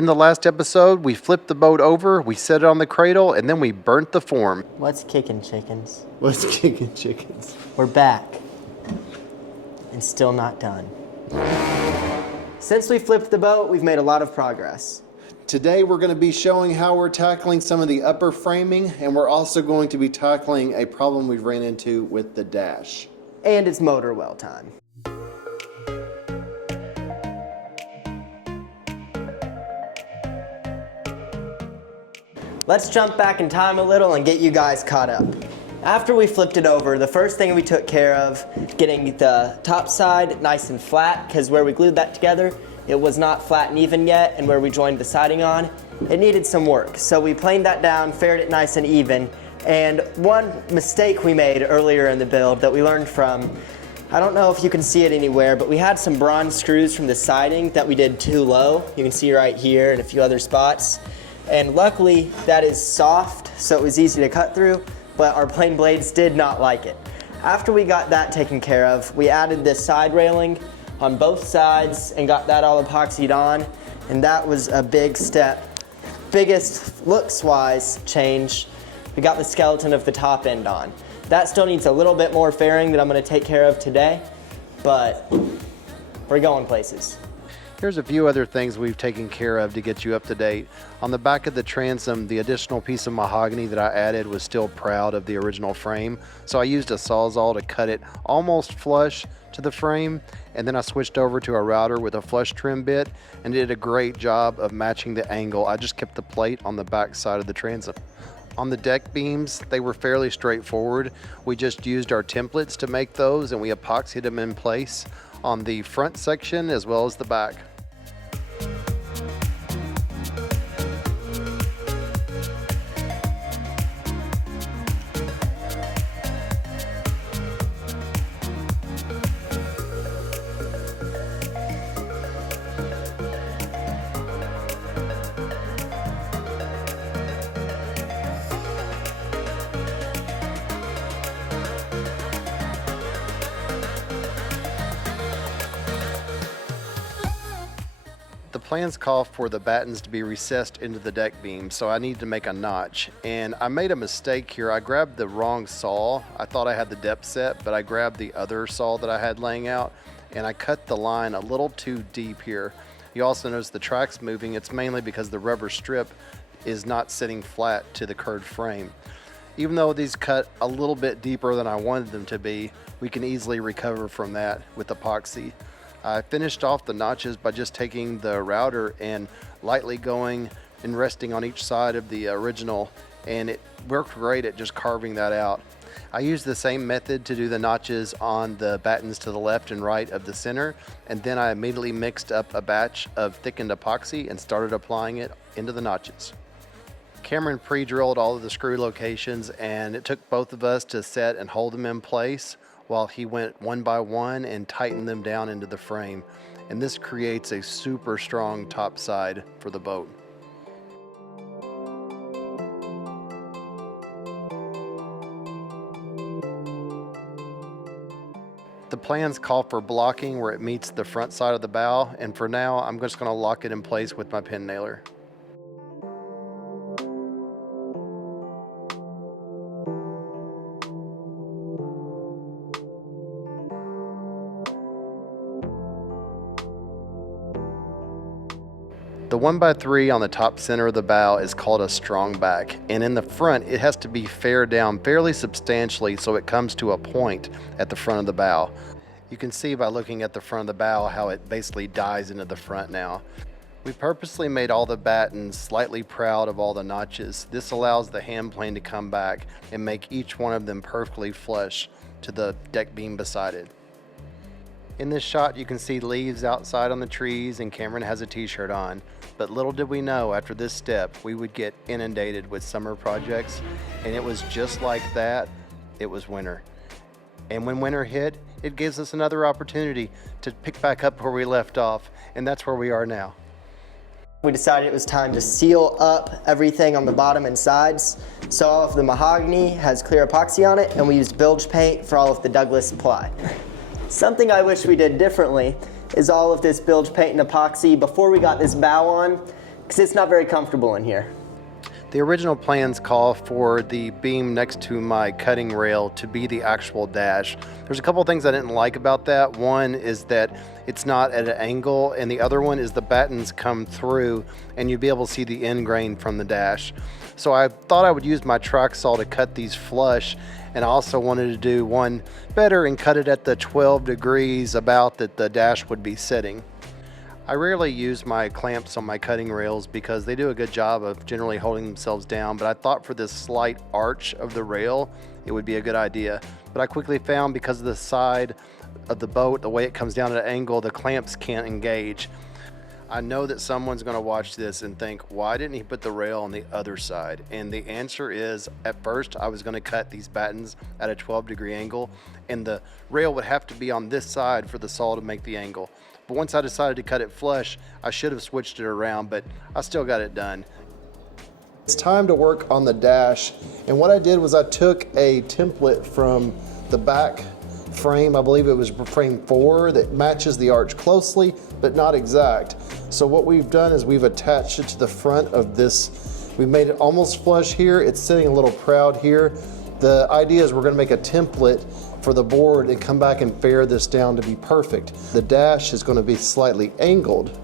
In the last episode, we flipped the boat over, we set it on the cradle, and then we burnt the form. What's kicking, chickens? What's kicking, chickens? We're back. And still not done. Since we flipped the boat, we've made a lot of progress. Today we're going to be showing how we're tackling some of the upper framing, and we're also going to be tackling a problem we ran into with the dash. And it's motor well time. Let's jump back in time a little and get you guys caught up. After we flipped it over, the first thing we took care of, getting the top side nice and flat, because where we glued that together, it was not flat and even yet, and where we joined the siding on, it needed some work. So we planed that down, faired it nice and even, and one mistake we made earlier in the build that we learned from, I don't know if you can see it anywhere, but we had some bronze screws from the siding that we did too low. You can see right here and a few other spots. And luckily that is soft, so it was easy to cut through, but our plane blades did not like it. After we got that taken care of, we added this side railing on both sides and got that all epoxied on, and that was a big step. Biggest looks-wise change, we got the skeleton of the top end on. That still needs a little bit more fairing that I'm going to take care of today, but we're going places. Here's a few other things we've taken care of to get you up to date. On the back of the transom, the additional piece of mahogany that I added was still proud of the original frame, so I used a Sawzall to cut it almost flush to the frame, and then I switched over to a router with a flush trim bit and did a great job of matching the angle. I just kept the plate on the back side of the transom. On the deck beams, they were fairly straightforward. We just used our templates to make those, and we epoxied them in place on the front section as well as the back. The plans call for the battens to be recessed into the deck beam, so I need to make a notch. And I made a mistake here. I grabbed the wrong saw. I thought I had the depth set, but I grabbed the other saw that I had laying out, and I cut the line a little too deep here. You also notice the track's moving. It's mainly because the rubber strip is not sitting flat to the curved frame. Even though these cut a little bit deeper than I wanted them to be, we can easily recover from that with epoxy. I finished off the notches by just taking the router and lightly going and resting on each side of the original, and it worked great at just carving that out. I used the same method to do the notches on the battens to the left and right of the center, and then I immediately mixed up a batch of thickened epoxy and started applying it into the notches. Cameron pre-drilled all of the screw locations, and it took both of us to set and hold them in place while he went one by one and tightened them down into the frame. And this creates a super strong top side for the boat. The plans call for blocking where it meets the front side of the bow, and for now I'm just going to lock it in place with my pin nailer. The 1x3 on the top center of the bow is called a strong back, and in the front it has to be faired down fairly substantially so it comes to a point at the front of the bow. You can see by looking at the front of the bow how it basically dies into the front now. We purposely made all the battens slightly proud of all the notches. This allows the hand plane to come back and make each one of them perfectly flush to the deck beam beside it. In this shot you can see leaves outside on the trees, and Cameron has a t-shirt on. But little did we know after this step we would get inundated with summer projects, and it was just like that. It was winter. And when winter hit, it gives us another opportunity to pick back up where we left off, and that's where we are now. We decided it was time to seal up everything on the bottom and sides. So all of the mahogany has clear epoxy on it, and we used bilge paint for all of the Douglas ply. Something I wish we did differently is all of this bilge paint and epoxy before we got this bow on. because it's not very comfortable in here. The original plans call for the beam next to my cutting rail to be the actual dash. There's a couple things I didn't like about that. One is that it's not at an angle, and the other one is the battens come through and you'd be able to see the end grain from the dash. So I thought I would use my track saw to cut these flush, and I also wanted to do one better and cut it at the 12 degrees about that the dash would be sitting. I rarely use my clamps on my cutting rails because they do a good job of generally holding themselves down, but I thought for this slight arch of the rail, it would be a good idea. But I quickly found because of the side of the boat, the way it comes down at an angle, the clamps can't engage. I know that someone's going to watch this and think, why didn't he put the rail on the other side? And the answer is, at first I was going to cut these battens at a 12-degree angle, and the rail would have to be on this side for the saw to make the angle. But once I decided to cut it flush, I should have switched it around, but I still got it done. It's time to work on the dash, and what I did was I took a template from the back frame, I believe it was frame 4, that matches the arch closely but not exact. So what we've done is we've attached it to the front of this. We've made it almost flush here. It's sitting a little proud here. The idea is we're going to make a template for the board and come back and fare this down to be perfect. The dash is going to be slightly angled.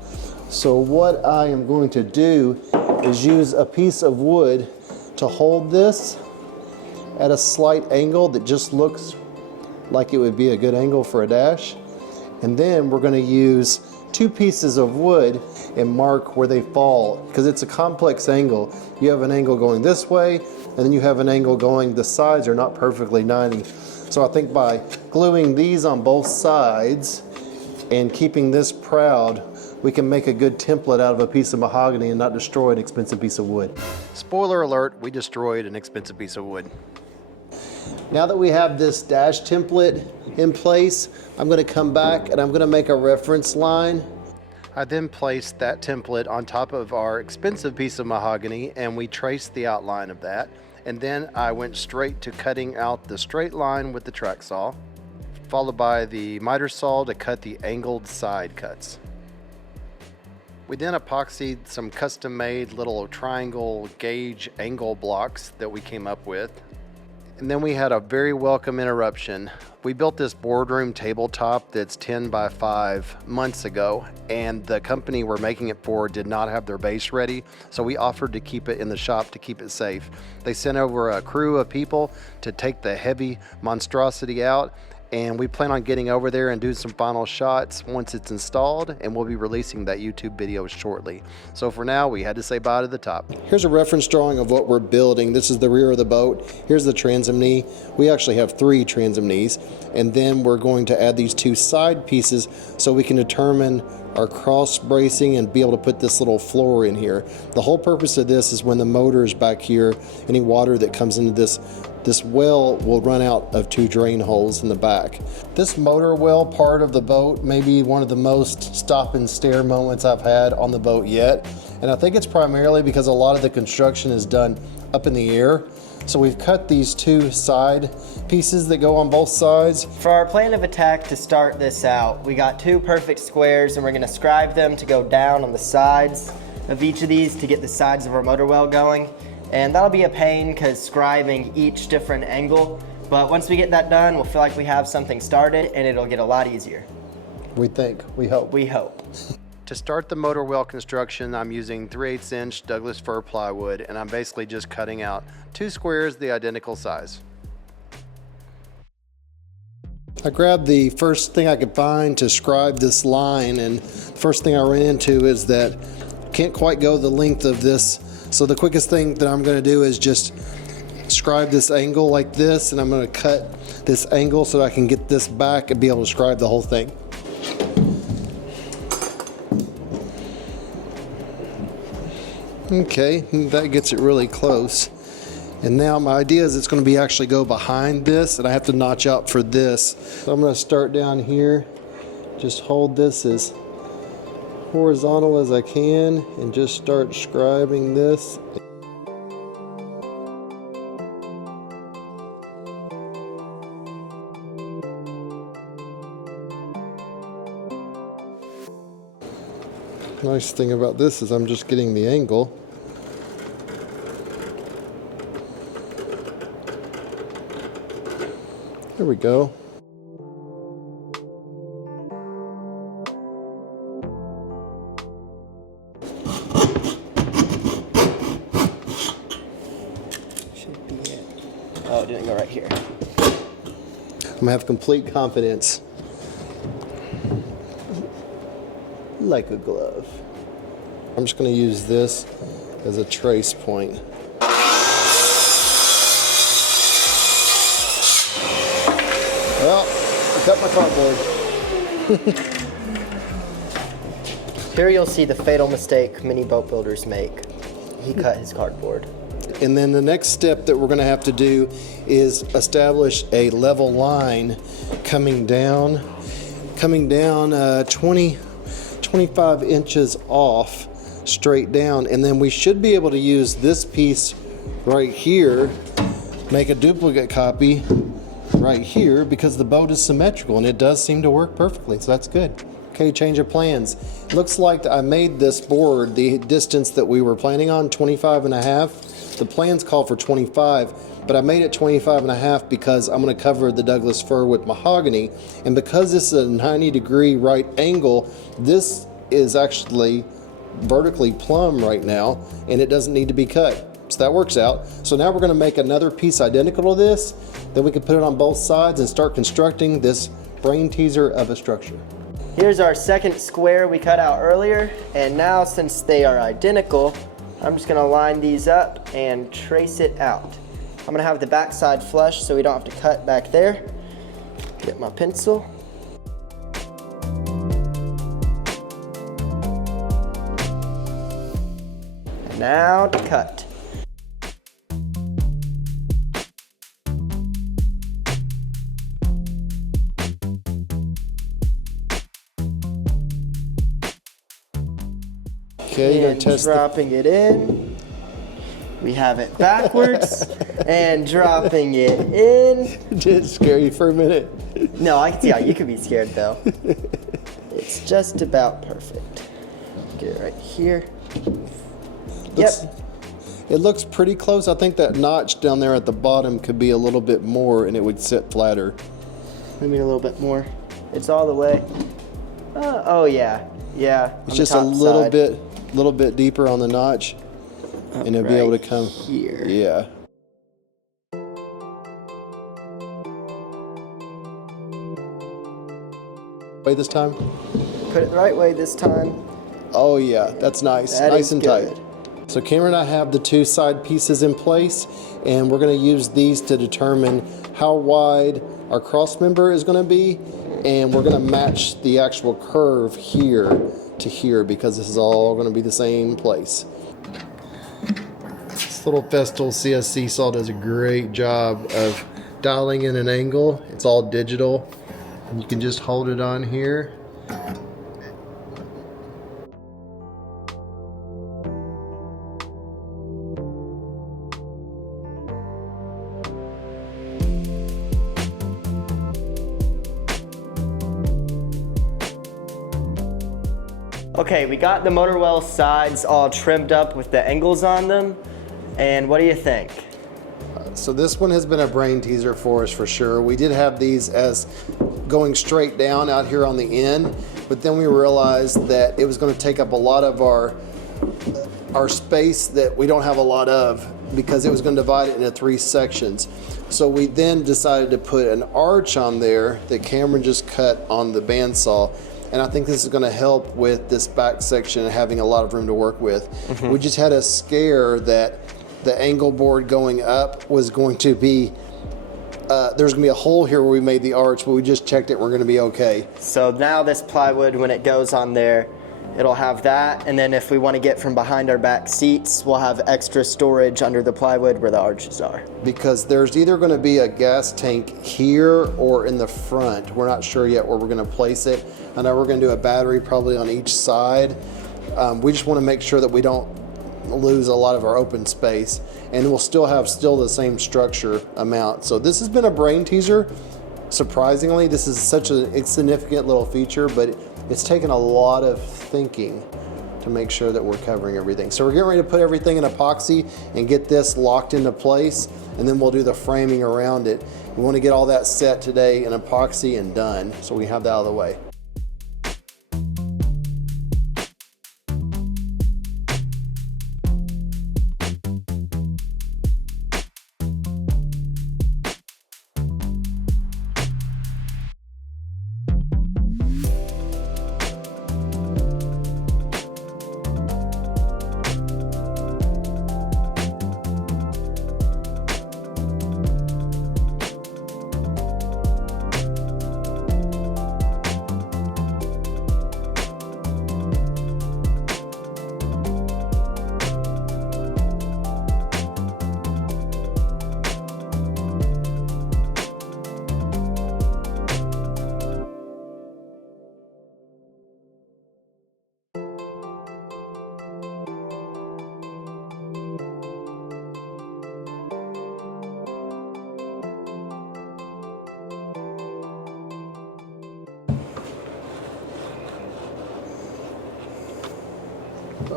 So what I am going to do is use a piece of wood to hold this at a slight angle that just looks like it would be a good angle for a dash. And then we're going to use 2 pieces of wood and mark where they fall, because it's a complex angle. You have an angle going this way, and then you have an angle going, the sides are not perfectly 90. So I think by gluing these on both sides and keeping this proud, we can make a good template out of a piece of mahogany and not destroy an expensive piece of wood. Spoiler alert, we destroyed an expensive piece of wood. Now that we have this dash template in place, I'm going to come back and I'm going to make a reference line. I then placed that template on top of our expensive piece of mahogany, and we traced the outline of that. And then I went straight to cutting out the straight line with the track saw, followed by the miter saw to cut the angled side cuts. We then epoxied some custom-made little triangle gauge angle blocks that we came up with. And then we had a very welcome interruption. We built this boardroom tabletop that's 10 by 5 months ago, and the company we're making it for did not have their base ready, so we offered to keep it in the shop to keep it safe. They sent over a crew of people to take the heavy monstrosity out, and we plan on getting over there and doing some final shots once it's installed, and we'll be releasing that YouTube video shortly. So for now, we had to say bye to the top. Here's a reference drawing of what we're building. This is the rear of the boat. Here's the transom knee. We actually have 3 transom knees, and then we're going to add these 2 side pieces so we can determine our cross bracing and be able to put this little floor in here. The whole purpose of this is when the motor is back here, any water that comes into this well will run out of 2 drain holes in the back. This motor well part of the boat may be one of the most stop and stare moments I've had on the boat yet. And I think it's primarily because a lot of the construction is done up in the air. So we've cut these 2 side pieces that go on both sides. For our plan of attack to start this out, we got 2 perfect squares, and we're going to scribe them to go down on the sides of each of these to get the sides of our motor well going. And that'll be a pain because scribing each different angle, but once we get that done, we'll feel like we have something started and it'll get a lot easier. We think, we hope. We hope. To start the motor well construction, I'm using 3/8 inch Douglas fir plywood, and I'm basically just cutting out 2 squares the identical size. I grabbed the first thing I could find to scribe this line, and the first thing I ran into is that can't quite go the length of this. So the quickest thing that I'm going to do is just scribe this angle like this, and I'm going to cut this angle so that I can get this back and be able to scribe the whole thing. Okay, that gets it really close. And now my idea is it's going to be actually go behind this, and I have to notch out for this. So I'm going to start down here, just hold this as horizontal as I can and just start scribing this. Nice thing about this is I'm just getting the angle. There we go. Should be it. Oh, it didn't go right here. I'm gonna have complete confidence. Like a glove. I'm just gonna use this as a trace point. Well, I cut my cardboard. Here you'll see the fatal mistake many boat builders make. He cut his cardboard. And then the next step that we're gonna have to do is establish a level line coming down 25 inches off straight down. And then we should be able to use this piece right here, make a duplicate copy right here, because the boat is symmetrical and it does seem to work perfectly, so that's good. Okay, change of plans. Looks like I made this board the distance that we were planning on, 25.5. The plans call for 25, but I made it 25.5 because I'm going to cover the Douglas fir with mahogany, and because this is a 90-degree right angle, this is actually vertically plumb right now, and it doesn't need to be cut. So that works out. So now we're going to make another piece identical to this, then we can put it on both sides and start constructing this brain teaser of a structure. Here's our second square we cut out earlier, and now since they are identical, I'm just gonna line these up and trace it out. I'm gonna have the back side flush so we don't have to cut back there. Get my pencil. And now to cut. Okay, you gotta And test dropping it in. We have it backwards and dropping it in. Did it scare you for a minute? No, yeah, you could be scared though. It's just about perfect. Get it right here. Yep. It looks pretty close. I think that notch down there at the bottom could be a little bit more and it would sit flatter. Maybe a little bit more. It's all the way. Oh yeah, yeah. It's just a little bit deeper on the notch, and it'll be able to come here. Yeah. Way this time? Put it the right way this time. Oh yeah, that's nice. That nice is and good. tight. So Cameron and I have the two side pieces in place, and we're going to use these to determine how wide our cross member is going to be, and we're going to match the actual curve here to here because this is all going to be the same place. This little Festool CSC saw does a great job of dialing in an angle. It's all digital, and you can just hold it on here. Okay, we got the motor well sides all trimmed up with the angles on them. And what do you think? So this one has been a brain teaser for us for sure. We did have these as going straight down out here on the end, but then we realized that it was going to take up a lot of our space that we don't have a lot of, because it was going to divide it into 3 sections. So we then decided to put an arch on there that Cameron just cut on the bandsaw. And I think this is going to help with this back section and having a lot of room to work with. Mm-hmm. We just had a scare that the angle board going up was going to be, there's going to be a hole here where we made the arch, but we just checked it, we're going to be okay. So now this plywood, when it goes on there, it'll have that, and then if we want to get from behind our back seats, we'll have extra storage under the plywood where the arches are. Because there's either going to be a gas tank here or in the front. We're not sure yet where we're going to place it. I know we're going to do a battery probably on each side. We just want to make sure that we don't lose a lot of our open space, and we'll still have the same structure amount. So this has been a brain teaser. Surprisingly, this is such an insignificant little feature, but it's taken a lot of thinking to make sure that we're covering everything. So we're getting ready to put everything in epoxy and get this locked into place, and then we'll do the framing around it. We want to get all that set today in epoxy and done, so we have that out of the way.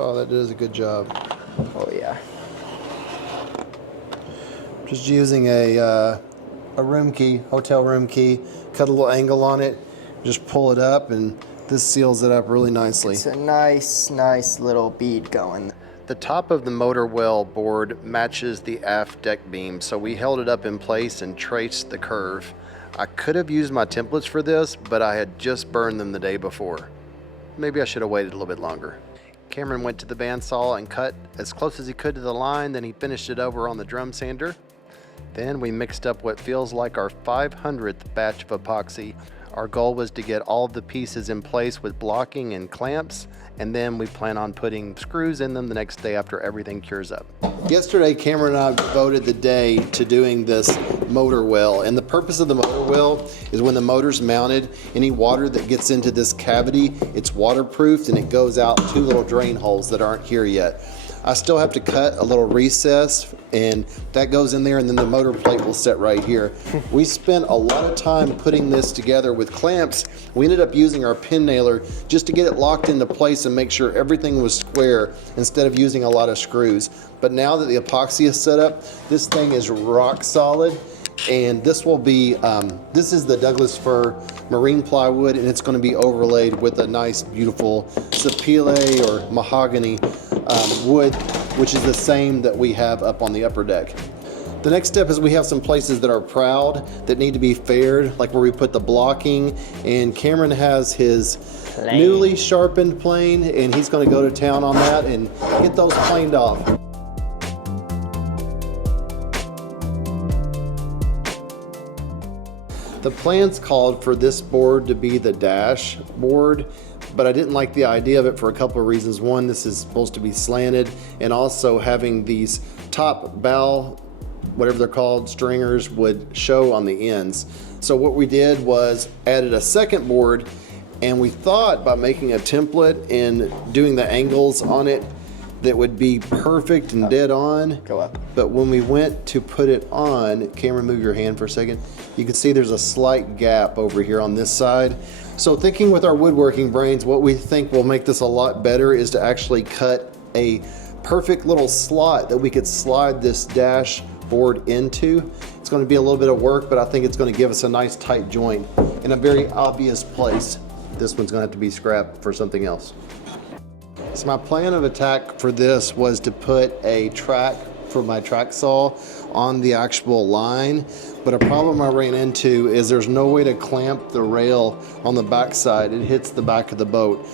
Oh, that does a good job. Oh yeah. Just using a room key, hotel room key, cut a little angle on it, just pull it up, and this seals it up really nicely. It's a nice little bead going. The top of the motor well board matches the aft deck beam, so we held it up in place and traced the curve. I could have used my templates for this, but I had just burned them the day before. Maybe I should have waited a little bit longer. Cameron went to the bandsaw and cut as close as he could to the line, then he finished it over on the drum sander. Then we mixed up what feels like our 500th batch of epoxy. Our goal was to get all of the pieces in place with blocking and clamps, and then we plan on putting screws in them the next day after everything cures up. Yesterday, Cameron and I devoted the day to doing this motor well, and the purpose of the motor well is when the motor's mounted, any water that gets into this cavity, it's waterproofed and it goes out 2 little drain holes that aren't here yet. I still have to cut a little recess, and that goes in there, and then the motor plate will sit right here. We spent a lot of time putting this together with clamps. We ended up using our pin nailer just to get it locked into place and make sure everything was square instead of using a lot of screws. But now that the epoxy is set up, this thing is rock solid. And this will be, this is the Douglas fir marine plywood, and it's going to be overlaid with a nice, beautiful chesapeake or mahogany wood, which is the same that we have up on the upper deck. The next step is we have some places that are proud that need to be faired, like where we put the blocking, and Cameron has his newly sharpened plane, and he's going to go to town on that and get those planed off. The plans called for this board to be the dash board, but I didn't like the idea of it for a couple of reasons. One, this is supposed to be slanted, and also having these top bow, whatever they're called, stringers would show on the ends. So what we did was added a second board, and we thought by making a template and doing the angles on it that would be perfect and dead on. Go up. But when we went to put it on, Cameron, move your hand for a second. You can see there's a slight gap over here on this side. So thinking with our woodworking brains, what we think will make this a lot better is to actually cut a perfect little slot that we could slide this dashboard into. It's going to be a little bit of work, but I think it's going to give us a nice tight joint in a very obvious place. This one's going to have to be scrapped for something else. So my plan of attack for this was to put a track for my track saw on the actual line, but a problem I ran into is there's no way to clamp the rail on the back side. It hits the back of the boat.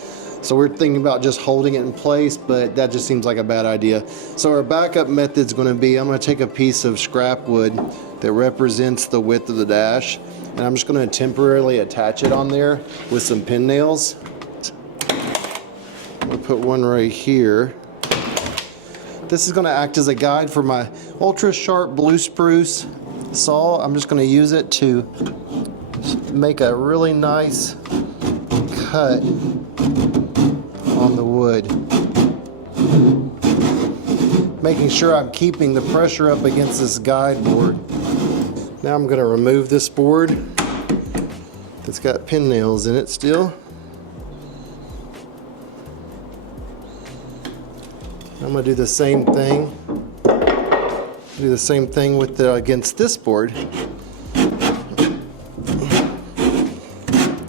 So we're thinking about just holding it in place, but that just seems like a bad idea. So our backup method is going to be, I'm going to take a piece of scrap wood that represents the width of the dash, and I'm just going to temporarily attach it on there with some pin nails. I'll put one right here. This is going to act as a guide for my ultra sharp blue spruce saw. I'm just going to use it to make a really nice cut on the wood, making sure I'm keeping the pressure up against this guide board. Now I'm going to remove this board that's got pin nails in it still. I'm gonna do the same thing. Do the same thing with against this board.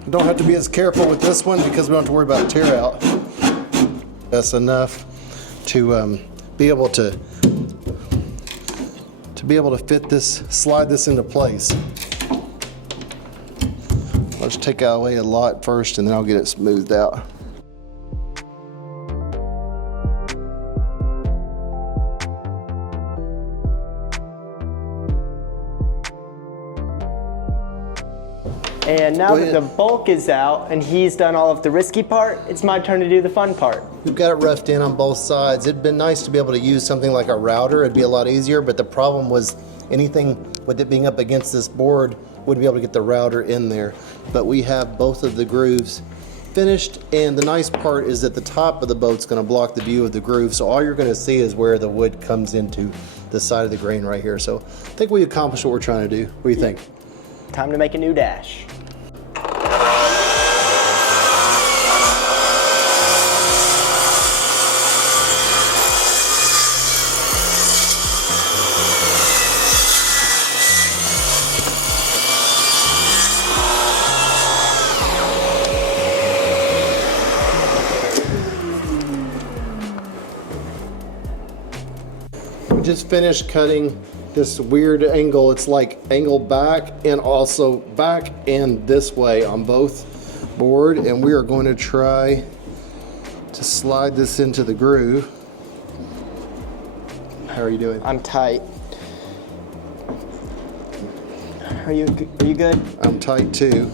Don't have to be as careful with this one because we don't have to worry about tear out. That's enough to be able to fit this, slide this into place. I'll just take away a lot first and then I'll get it smoothed out. And now that the bulk is out and he's done all of the risky part, it's my turn to do the fun part. We've got it roughed in on both sides. It'd been nice to be able to use something like a router. It'd be a lot easier, but the problem was anything with it being up against this board wouldn't be able to get the router in there. But we have both of the grooves finished, and the nice part is that the top of the boat's gonna block the view of the groove, so all you're gonna see is where the wood comes into the side of the grain right here. So I think we accomplished what we're trying to do. What do you think? Time to make a new dash. We just finished cutting this weird angle. It's like angle back and also back and this way on both board, and we are going to try to slide this into the groove. How are you doing? I'm tight. Are you good? I'm tight too.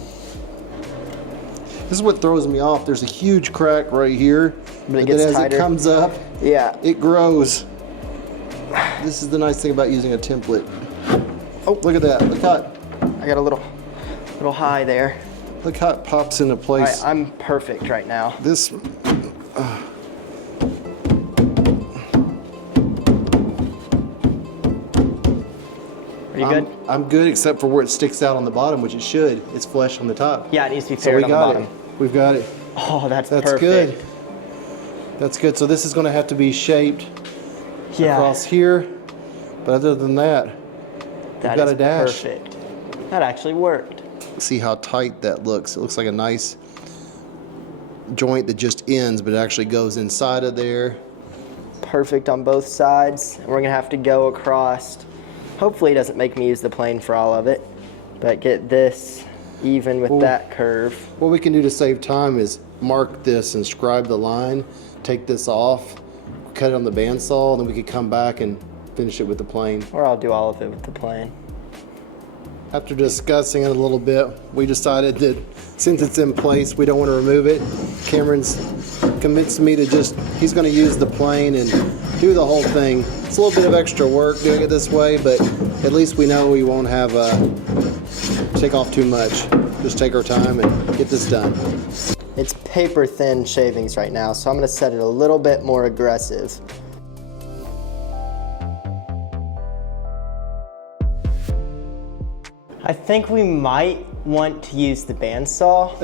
This is what throws me off. There's a huge crack right here, But it gets then as tighter. it comes up, Yeah. it grows. This is the nice thing about using a template. Oh, look at that. Look how I got a little high there. look how it pops into place. I'm perfect right now. This Are you good? I'm good except for where it sticks out on the bottom, which it should. It's flush on the top. Yeah, it needs to be So paired we on the got bottom. it. We've got it. Oh, that's That's perfect. good. That's good. So this is going to have to be shaped Yeah, across here. But other than that, that got is a dash. perfect. That actually worked. see how tight that looks. It looks like a nice joint that just ends, but it actually goes inside of there. Perfect on both sides. And we're gonna have to go across. Hopefully it doesn't make me use the plane for all of it, but get this even with that curve. What we can do to save time is mark this and scribe the line, take this off, cut it on the bandsaw, and then we could come back and finish it with the plane. Or I'll do all of it with the plane. After discussing it a little bit, we decided that since it's in place, we don't want to remove it. Cameron's convinced me to he's going to use the plane and do the whole thing. It's a little bit of extra work doing it this way, but at least we know we won't have take off too much. Just take our time and get this done. It's paper thin shavings right now, so I'm gonna set it a little bit more aggressive. I think we might want to use the bandsaw,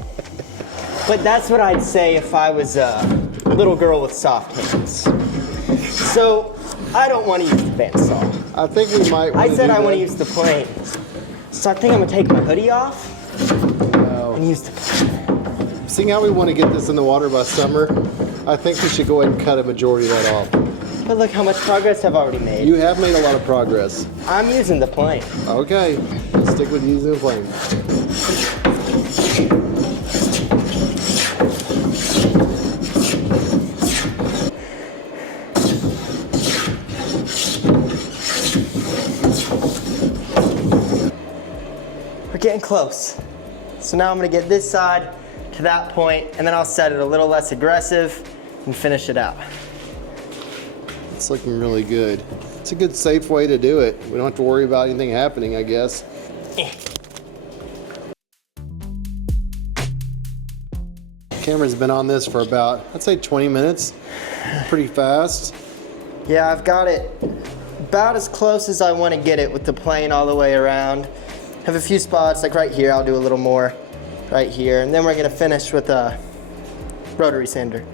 but that's what I'd say if I was a little girl with soft hands. So I don't want to use the bandsaw. I think we might. I said I want to to use the plane. So I think I'm gonna take my hoodie off and use the plane. Seeing how we want to get this in the water by summer, I think we should go ahead and cut a majority of that off. But look how much progress I've already made. You have made a lot of progress. I'm using the plane. Okay, let's stick with using the plane. We're getting close. So now I'm gonna get this side to that point, and then I'll set it a little less aggressive and finish it out. It's looking really good. It's a good, safe way to do it. We don't have to worry about anything happening, I guess. Cameron's been on this for about, I'd say 20 minutes. Pretty fast. Yeah, I've got it about as close as I want to get it with the plane all the way around. Have a few spots, like right here, I'll do a little more right here, and then we're gonna finish with a rotary sander.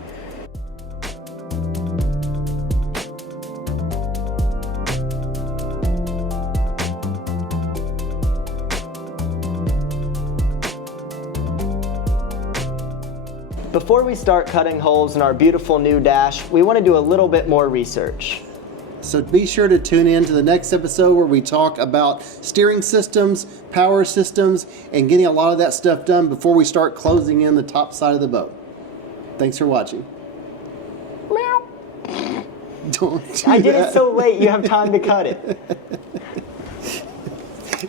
before we start cutting holes in our beautiful new dash, we want to do a little bit more research. So be sure to tune in to the next episode where we talk about steering systems, power systems, and getting a lot of that stuff done before we start closing in the top side of the boat. Thanks for watching. Meow. Don't do I did that. it so late, you have time to cut it.